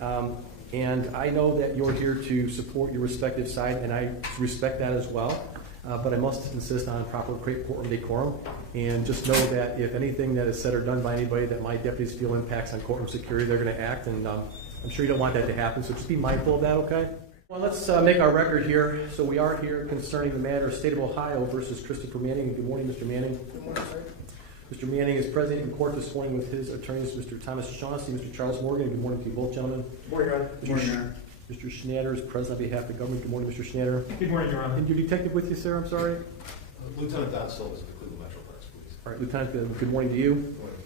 And I know that you're here to support your respective side, and I respect that as well. But I must insist on proper courtroom decorum. And just know that if anything that is said or done by anybody that my deputies feel impacts on courtroom security, they're going to act. And I'm sure you don't want that to happen, so just be mindful of that, okay? Well, let's make our record here. So we are here concerning the matter of State of Ohio versus Christopher Manning. Good morning, Mr. Manning. Good morning, sir. Mr. Manning is present in court this morning with his attorneys, Mr. Thomas Shaughnessy, Mr. Charles Morgan. Good morning to you both, gentlemen. Good morning, Your Honor. Good morning, Your Honor. Mr. Schnatter is present on behalf of the government. Good morning, Mr. Schnatter. Good morning, Your Honor. And your detective with you, sir? I'm sorry. Lieutenant Don Silva is the Cleveland Metro Parks Police. All right, Lieutenant, good morning to you. Good morning.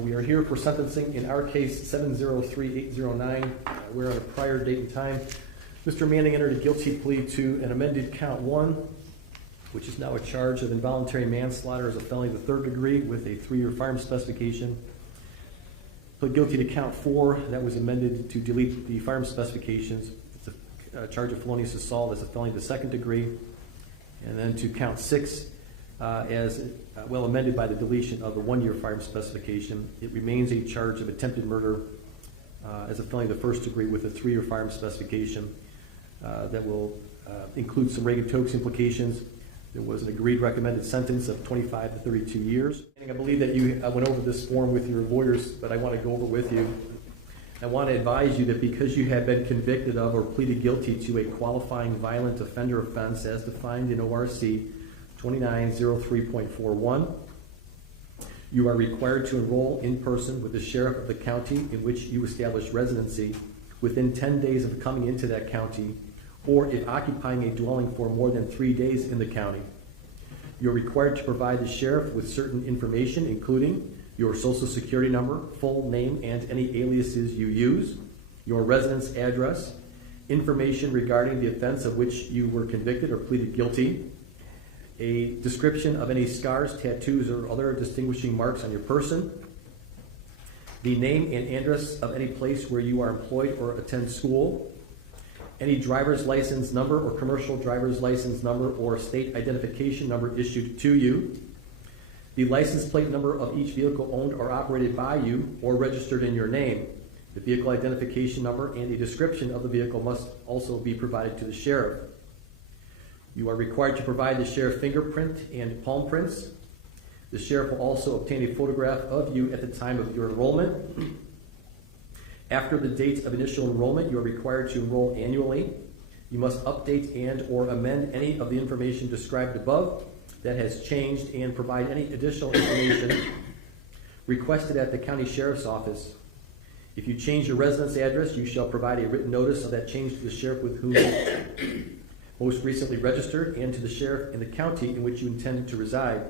We are here for sentencing in our case 703809, where on a prior date and time, Mr. Manning entered a guilty plea to an amended count 1, which is now a charge of involuntary manslaughter as a felony of the 3rd degree with a 3-year firearm specification. Pled guilty to count 4, that was amended to delete the firearm specifications. It's a charge of felonious assault as a felony of the 2nd degree. And then to count 6, as well amended by the deletion of the 1-year firearm specification. It remains a charge of attempted murder as a felony of the 1st degree with a 3-year firearm specification that will include some Reagan-Tokes implications. There was an agreed recommended sentence of 25 to 32 years. And I believe that you went over this form with your lawyers, but I want to go over it with you. I want to advise you that because you have been convicted of or pleaded guilty to a qualifying violent offender offense as defined in ORC 2903.41, you are required to enroll in person with the sheriff of the county in which you establish residency within 10 days of coming into that county, or if occupying a dwelling for more than 3 days in the county. You're required to provide the sheriff with certain information, including your social security number, full name, and any aliases you use, your residence address, information regarding the offense of which you were convicted or pleaded guilty, a description of any scars, tattoos, or other distinguishing marks on your person, the name and address of any place where you are employed or attend school, any driver's license number or commercial driver's license number or state identification number issued to you, the license plate number of each vehicle owned or operated by you or registered in your name. The vehicle identification number and a description of the vehicle must also be provided to the sheriff. You are required to provide the sheriff fingerprint and palm prints. The sheriff will also obtain a photograph of you at the time of your enrollment. After the date of initial enrollment, you are required to enroll annually. You must update and or amend any of the information described above that has changed and provide any additional information requested at the county sheriff's office. If you change your residence address, you shall provide a written notice of that change to the sheriff with whom you most recently registered and to the sheriff in the county in which you intend to reside.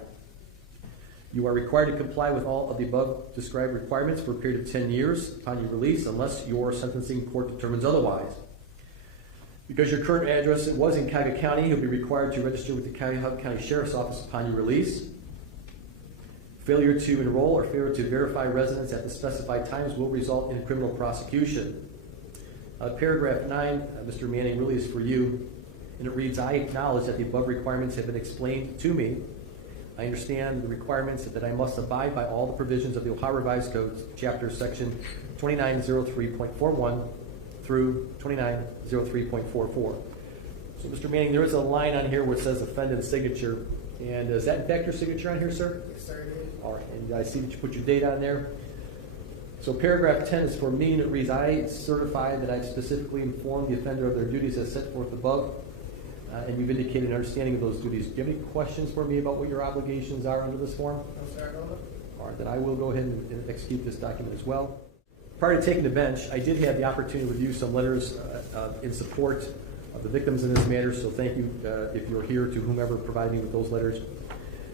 You are required to comply with all of the above described requirements for a period of 10 years upon your release unless your sentencing court determines otherwise. Because your current address was in Cuyahoga County, you'll be required to register with the Cuyahoga County Sheriff's Office upon your release. Failure to enroll or failure to verify residence at the specified times will result in criminal prosecution. Paragraph 9, Mr. Manning, really is for you, and it reads, I acknowledge that the above requirements have been explained to me. I understand the requirements that I must abide by all the provisions of the Ohio Revised Code, chapter section 2903.41 through 2903.44. So, Mr. Manning, there is a line on here where it says defendant's signature. And is that in fact your signature on here, sir? Yes, sir, it is. All right, and I see that you put your date on there. So paragraph 10 is for me, and it reads, I certify that I've specifically informed the offender of their duties as set forth above, and you've indicated an understanding of those duties. Do you have any questions for me about what your obligations are under this form? No, sir, I don't know. All right, then I will go ahead and execute this document as well. Prior to taking the bench, I did have the opportunity to review some letters in support of the victims in this matter, so thank you if you're here to whomever provided me with those letters.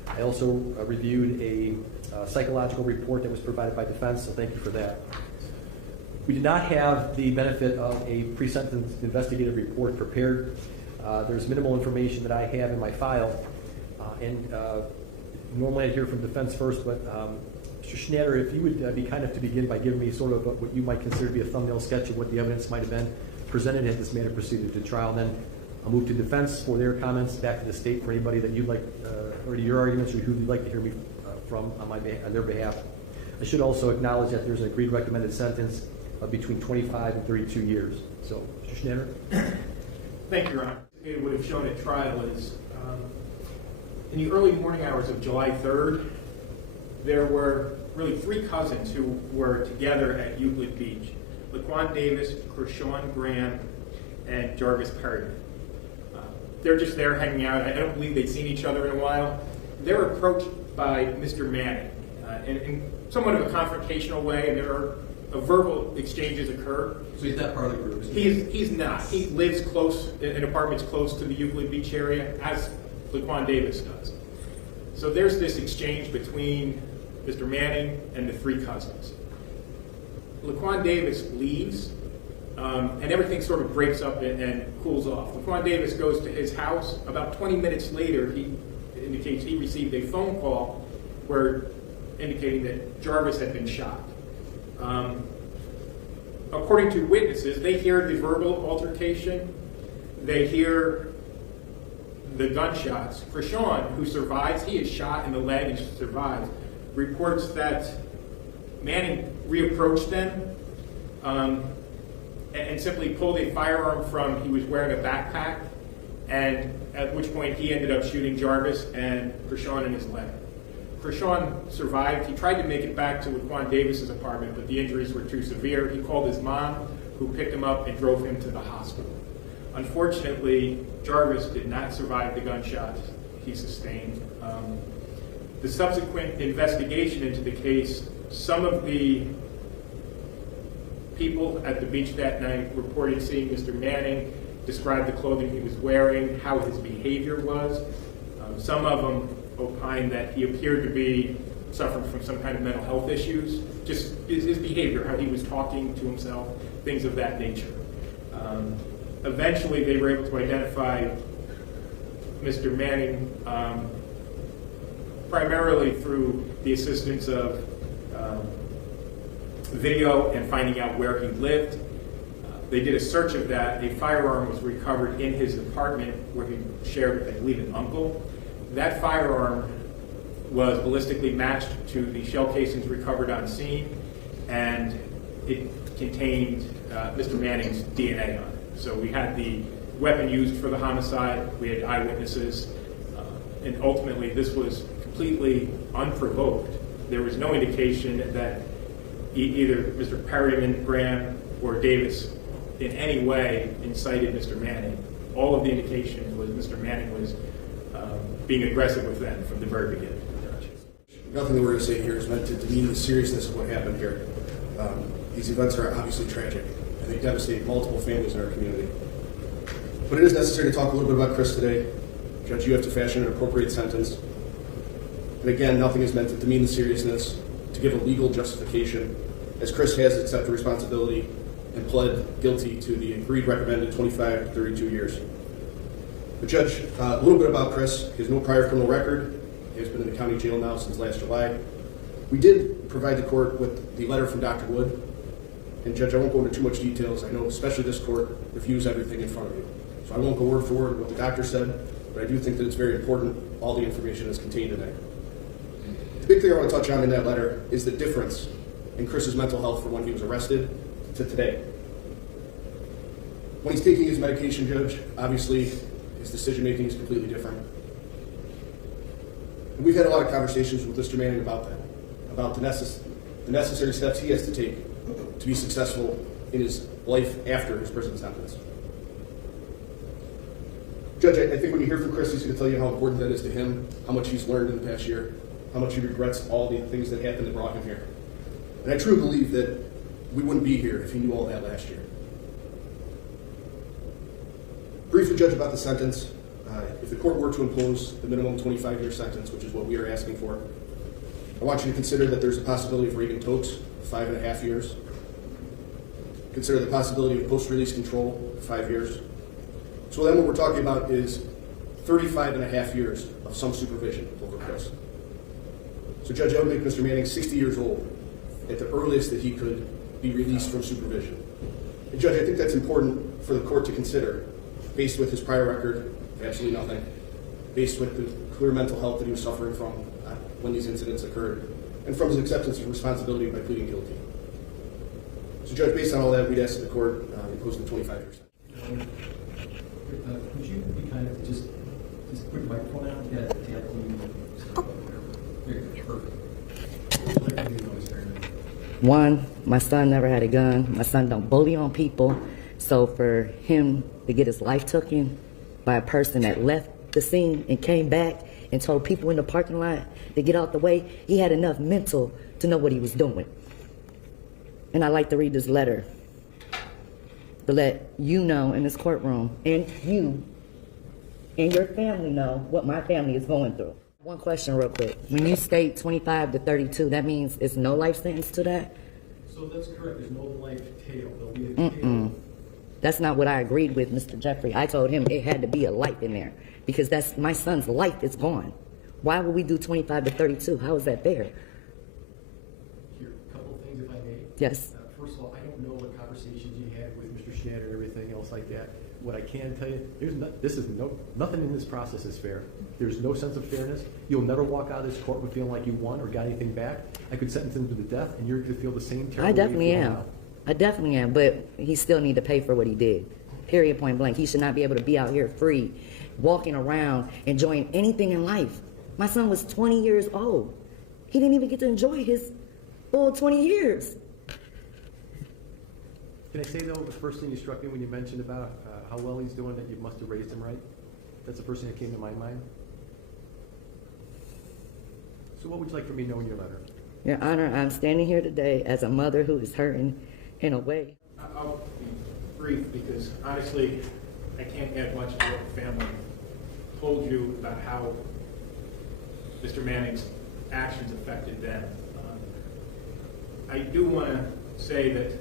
I also reviewed a psychological report that was provided by defense, so thank you for that. We did not have the benefit of a pre-sentence investigative report prepared. There's minimal information that I have in my file, and normally I'd hear from defense first, but Mr. Schnatter, if you would be kind enough to begin by giving me sort of what you might consider to be a thumbnail sketch of what the evidence might have been presented as this matter proceeded to trial, and then I'll move to defense for their comments, back to the state for anybody that you'd like, or to your arguments, or who you'd like to hear me from on their behalf. I should also acknowledge that there's an agreed recommended sentence between 25 and 32 years. So, Mr. Schneider? Thank you, Your Honor. It would have shown at trial is in the early morning hours of July 3rd, there were really three cousins who were together at Euclid Beach: Laquan Davis, Kershawn Graham, and Jarvis Perry. They're just there hanging out. I don't believe they'd seen each other in a while. They're approached by Mr. Manning in somewhat of a confrontational way, and there are verbal exchanges occur. So he's not part of the group? He's not. He lives close, in apartments close to the Euclid Beach area, as Laquan Davis does. So there's this exchange between Mr. Manning and the three cousins. Laquan Davis leaves, and everything sort of breaks up and cools off. Laquan Davis goes to his house. About 20 minutes later, he indicates he received a phone call indicating that Jarvis had been shot. According to witnesses, they hear the verbal altercation. They hear the gunshots. Kershawn, who survives, he is shot in the leg and survives, reports that Manning reapproached them and simply pulled a firearm from, he was wearing a backpack, and at which point he ended up shooting Jarvis and Kershawn in his leg. Kershawn survived. He tried to make it back to Laquan Davis's apartment, but the injuries were too severe. He called his mom, who picked him up and drove him to the hospital. Unfortunately, Jarvis did not survive the gunshots he sustained. The subsequent investigation into the case, some of the people at the beach that night reported seeing Mr. Manning, described the clothing he was wearing, how his behavior was. Some of them opined that he appeared to be suffering from some kind of mental health issues, just his behavior, how he was talking to himself, things of that nature. Eventually, they were able to identify Mr. Manning primarily through the assistance of video and finding out where he lived. They did a search of that. A firearm was recovered in his apartment where he shared, I believe, an uncle. That firearm was ballistically matched to the shell casings recovered on scene, and it contained Mr. Manning's DNA on it. So we had the weapon used for the homicide, we had eyewitnesses, and ultimately this was completely unprovoked. There was no indication that either Mr. Perryman, Graham, or Davis in any way incited Mr. Manning. All of the indication was Mr. Manning was being aggressive with them from the very beginning. Nothing that we're going to say here is meant to demean the seriousness of what happened here. These events are obviously tragic, and they devastate multiple families in our community. But it is necessary to talk a little bit about Chris today. Judge, you have to fashion an appropriate sentence. And again, nothing is meant to demean the seriousness, to give a legal justification, as Chris has accepted responsibility and pled guilty to the agreed recommended 25 to 32 years. But Judge, a little bit about Chris. He has no prior criminal record. He has been in the county jail now since last July. We did provide the court with the letter from Dr. Wood. And Judge, I won't go into too much details. I know especially this court reviews everything in front of you. So I won't go word for word what the doctor said, but I do think that it's very important all the information is contained in there. The big thing I want to touch on in that letter is the difference in Chris's mental health from when he was arrested to today. When he's taking his medication, Judge, obviously his decision-making is completely different. And we've had a lot of conversations with Mr. Manning about that, about the necessary steps he has to take to be successful in his life after his prison sentence. Judge, I think when you hear from Chris, he's going to tell you how important that is to him, how much he's learned in the past year, how much he regrets all the things that happened that brought him here. And I truly believe that we wouldn't be here if he knew all that last year. Briefly, Judge, about the sentence. If the court were to impose the minimum 25-year sentence, which is what we are asking for, I want you to consider that there's a possibility of Reagan Tokes, 5.5 years. Consider the possibility of post-release control, 5 years. So then what we're talking about is 35.5 years of some supervision over Chris. So Judge, I would make Mr. Manning 60 years old at the earliest that he could be released from supervision. And Judge, I think that's important for the court to consider, based with his prior record, absolutely nothing, based with the clear mental health that he was suffering from when these incidents occurred, and from his acceptance of responsibility by pleading guilty. So Judge, based on all that, we'd ask that the court impose the 25%. Would you be kind of just put your microphone out? Yeah, One, my son never had a gun. My son don't bully on people. So for him to get his life taken by a person that left the scene and came back and told people in the parking lot to get out the way, he had enough mental to know what he was doing. And I like to read this letter to let you know in this courtroom, and you and your family know what my family is going through. One question real quick. When you state 25 to 32, that means it's no life sentence to that? So that's correct. There's no life tail. There'll be a tail. That's not what I agreed with Mr. Jeffrey. I told him it had to be a life in there because that's my son's life is gone. Why would we do 25 to 32? How is that fair? Here, a couple of things, if I may. Yes. First of all, I don't know what conversations you had with Mr. Schneider and everything else like that. What I can tell you, nothing in this process is fair. There's no sense of fairness. You'll never walk out of this court with feeling like you won or got anything back. I could sentence him to the death, and you're going to feel the same terrible I definitely way you feel am. now. I definitely am, but he still need to pay for what he did. Period, point blank. He should not be able to be out here free, walking around, enjoying anything in life. My son was 20 years old. He didn't even get to enjoy his full 20 years. Can I say, though, the first thing you struck me when you mentioned about how well he's doing, that you must have raised him right? That's the first thing that came to my mind. So what would you like for me to know in your letter? Your Honor, I'm standing here today as a mother who is hurting in a way. I'll be brief because honestly, I can't add much to what the family told you about how Mr. Manning's actions affected them. I do want to say that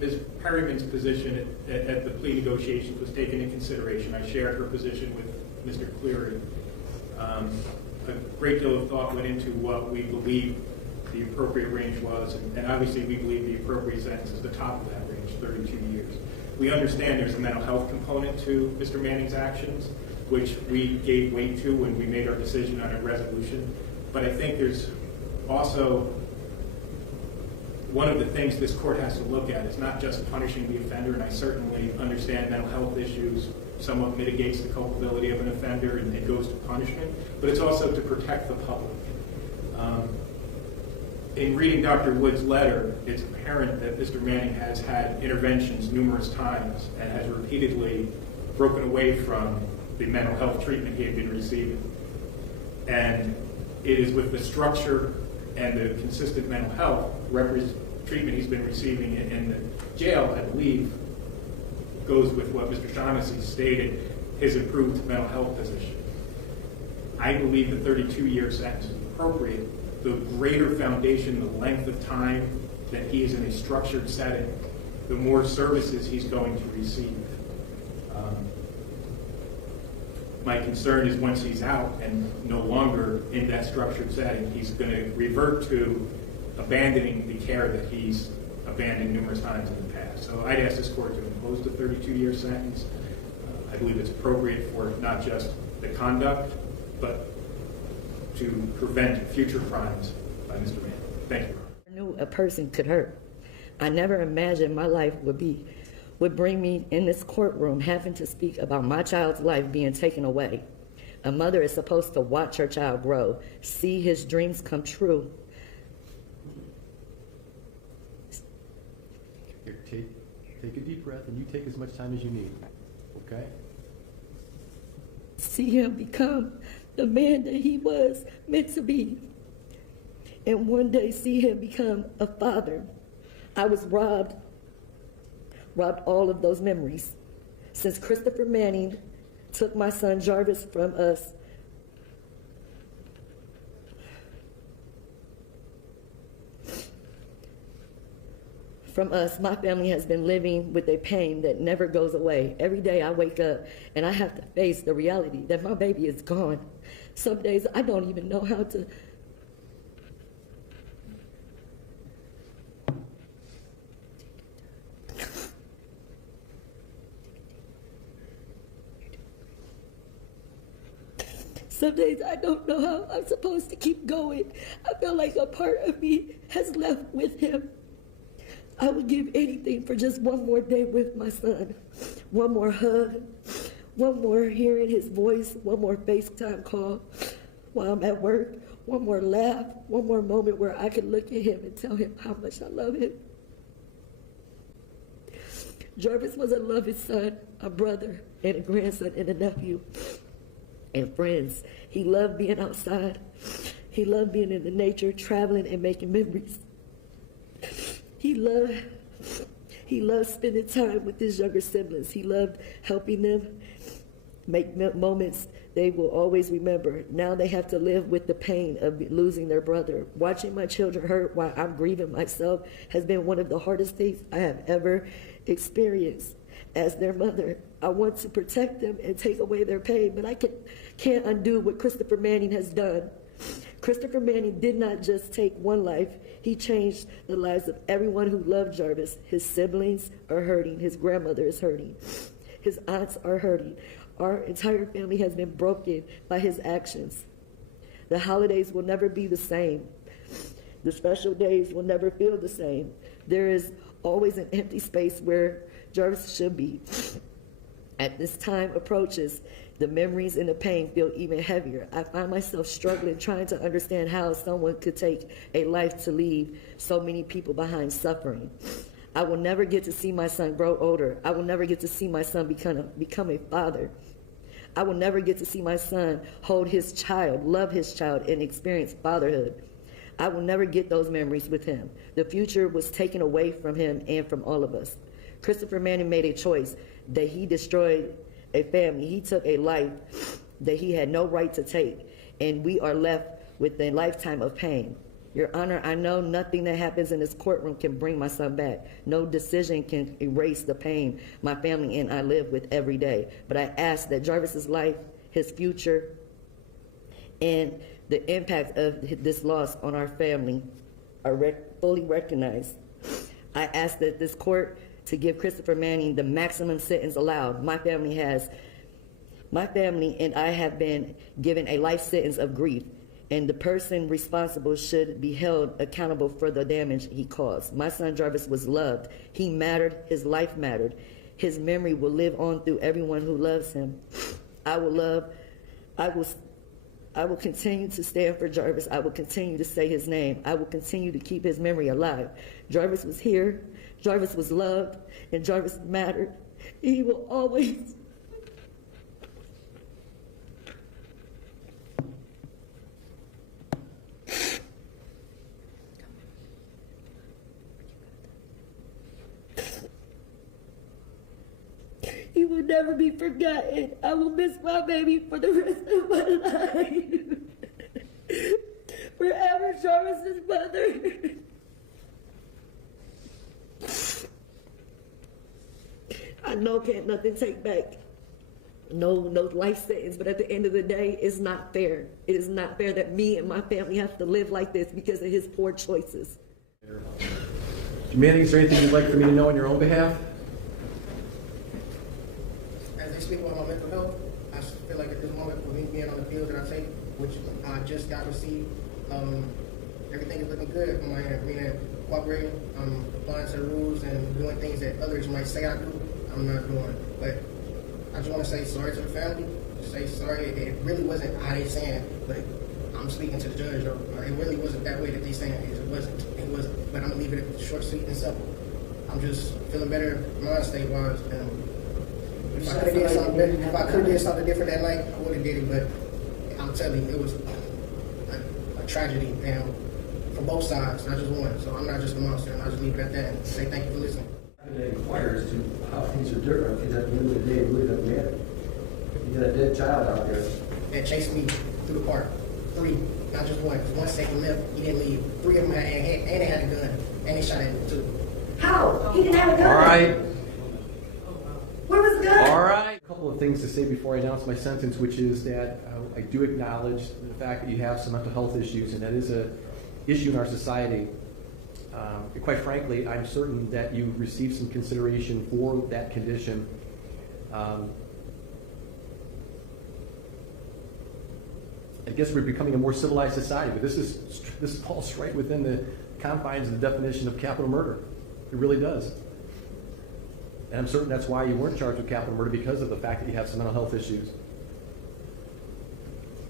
Ms. Perryman's position at the plea negotiations was taken into consideration. I shared her position with Mr. Cleary. A great deal of thought went into what we believe the appropriate range was, and obviously we believe the appropriate sentence is the top of that range, 32 years. We understand there's a mental health component to Mr. Manning's actions, which we gave weight to when we made our decision on a resolution, but I think there's also one of the things this court has to look at is not just punishing the offender, and I certainly understand mental health issues somewhat mitigates the culpability of an offender and it goes to punishment, but it's also to protect the public. In reading Dr. Wood's letter, it's apparent that Mr. Manning has had interventions numerous times and has repeatedly broken away from the mental health treatment he had been receiving. And it is with the structure and the consistent mental health treatment he's been receiving in the jail, I believe, goes with what Mr. Shaughnessy stated, his improved mental health position. I believe the 32-year sentence is appropriate. The greater foundation, the length of time that he is in a structured setting, the more services he's going to receive. My concern is once he's out and no longer in that structured setting, he's going to revert to abandoning the care that he's abandoned numerous times in the past. So I'd ask this court to impose the 32-year sentence. I believe it's appropriate for not just the conduct, but to prevent future crimes by Mr. Manning. Thank you, Your Honor. I knew a person could hurt. I never imagined my life would bring me in this courtroom having to speak about my child's life being taken away. A mother is supposed to watch her child grow, see his dreams come true. Here, take a deep breath, and you take as much time as you need, okay? See him become the man that he was meant to be. And one day see him become a father. I was robbed all of those memories. Since Christopher Manning took my son Jarvis from us, my family has been living with a pain that never goes away. Every day I wake up and I have to face the reality that my baby is gone. Some days I don't even know how to. Some days I don't know how I'm supposed to keep going. I I feel like a part of me has left with him. I would give anything for just one more day with my son, one more hug, one more hearing his voice, one more FaceTime call while I'm at work, one more laugh, one more moment where I can look at him and tell him how much I love him. Jarvis was a loving son, a brother, and a grandson, and a nephew, and friends. He loved being outside. He loved being in the nature, traveling and making memories. He loved spending time with his younger siblings. He loved helping them make moments they will always remember. Now they have to live with the pain of losing their brother. Watching my children hurt while I'm grieving myself has been one of the hardest things I have ever experienced as their mother. I want to protect them and take away their pain, but I can't undo what Christopher Manning has done. Christopher Manning did not just take one life. He changed the lives of everyone who loved Jarvis. His siblings are hurting. His grandmother is hurting. His aunts are hurting. Our entire family has been broken by his actions. The holidays will never be the same. The special days will never feel the same. There is always an empty space where Jarvis should be. As this time approaches, the memories and the pain feel even heavier. I find myself struggling, trying to understand how someone could take a life to leave so many people behind suffering. I will never get to see my son grow older. I will never get to see my son become a father. I will never get to see my son hold his child, love his child, and experience fatherhood. I will never get those memories with him. The future was taken away from him and from all of us. Christopher Manning made a choice that he destroyed a family. He took a life that he had no right to take, and we are left with a lifetime of pain. Your Honor, I know nothing that happens in this courtroom can bring my son back. No decision can erase the pain my family and I live with every day. But I ask that Jarvis's life, his future, and the impact of this loss on our family are fully recognized. I ask that this court to give Christopher Manning the maximum sentence allowed. My family and I have been given a life sentence of grief, and the person responsible should be held accountable for the damage he caused. My son Jarvis was loved. He mattered. His life mattered. His memory will live on through everyone who loves him. I will continue to stand for Jarvis. I will continue to say his name. I will continue to keep his memory alive. Jarvis was here. Jarvis was loved, and Jarvis mattered. He will always. He will never be forgotten. I will miss my baby for the rest of my life. Forever, Jarvis's mother. I know can't nothing take back. No life sentence, but at the end of the day, it's not fair. It is not fair that me and my family have to live like this because of his poor choices. Manning, is there anything you'd like for me to know on your own behalf? As they speak about my mental health, I feel like at this moment, with me being on the field that I take, which I just got received, everything is looking good on my end. Meaning cooperating, applying to the rules and doing things that others might say I do, I'm not doing. But I just want to say sorry to the family. Say sorry. It really wasn't how they saying, but I'm speaking to the judge. Though. It really wasn't that way that they saying it is. It wasn't. It wasn't. But I'm gonna leave it short, sweet, and simple. I'm just feeling better mind state wise. If I could have did something different that night, I would have did it. But I'm telling you, it was a tragedy, and for both sides, not just one. So I'm not just a monster, and I'll just leave it at that and say thank you for listening. It inquires to how things are different, because at the end of the day, it really doesn't matter. You got a dead child out there. That chased me through the park. 3, not just one. One second left, he didn't leave. 3 of them had, and they had a gun, and they shot at him too. How? He didn't have a gun. All right. Where was the gun? All right. A couple of things to say before I announce my sentence, which is that I do acknowledge the fact that you have some mental health issues, and that is an issue in our society. Quite frankly, I'm certain that you received some consideration for that condition. I guess we're becoming a more civilized society, but this falls right within the confines of the definition of capital murder. It really does. And I'm certain that's why you weren't charged with capital murder, because of the fact that you have some mental health issues.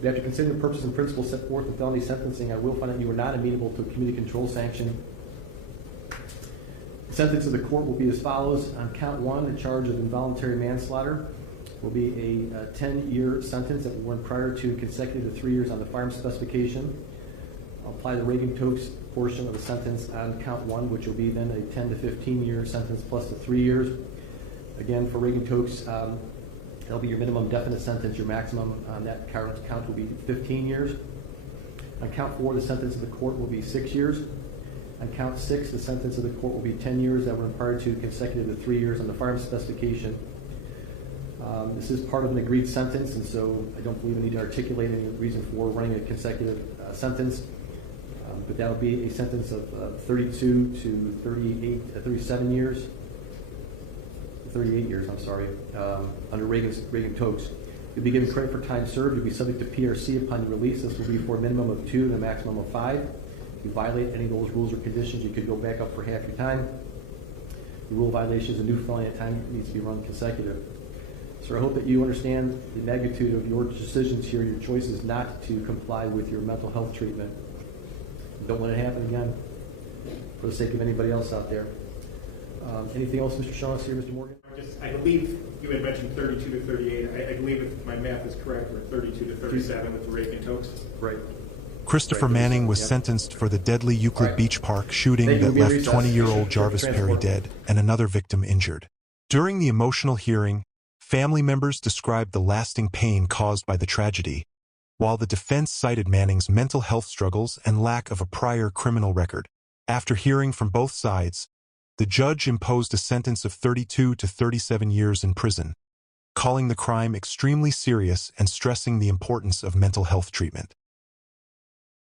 After considering the purposes and principles set forth in felony sentencing, I will find that you are not amenable to a community control sanction. The sentence of the court will be as follows. On count 1, the charge of involuntary manslaughter will be a 10-year sentence that will run prior to consecutive to 3 years on the firearm specification. I'll apply the Reagan-Tokes portion of the sentence on count 1, which will be then a 10 to 15-year sentence plus the 3 years. Again, for Reagan-Tokes, that'll be your minimum definite sentence. Your maximum on that count will be 15 years. On count 4, the sentence of the court will be 6 years. On count 6, the sentence of the court will be 10 years that were prior to consecutive to 3 years on the firearm specification. This is part of an agreed sentence, and so I don't believe I need to articulate any reason for running a consecutive sentence. But that'll be a sentence of 32 to 37 years. 38 years, I'm sorry, under Reagan-Tokes. You'll be given credit for time served. You'll be subject to PRC upon your release. This will be for a minimum of 2 and a maximum of 5. If you violate any of those rules or conditions, you could go back up for half your time. The rule violation is a new felony at time needs to be run consecutive. So I hope that you understand the magnitude of your decisions here, your choices not to comply with your mental health treatment. Don't let it happen again for the sake of anybody else out there. Anything else, Mr. Shaughnessy or Mr. Morgan? I believe you had mentioned 32 to 38. I believe if my math is correct, we're 32 to 37 with the Reagan-Tokes. Right. Christopher Manning was sentenced for the deadly Euclid Beach Park shooting that left 20-year-old Jarvis Perry dead and another victim injured. During the emotional hearing, family members described the lasting pain caused by the tragedy, while the defense cited Manning's mental health struggles and lack of a prior criminal record. After hearing from both sides, the judge imposed a sentence of 32 to 37 years in prison, calling the crime extremely serious and stressing the importance of mental health treatment.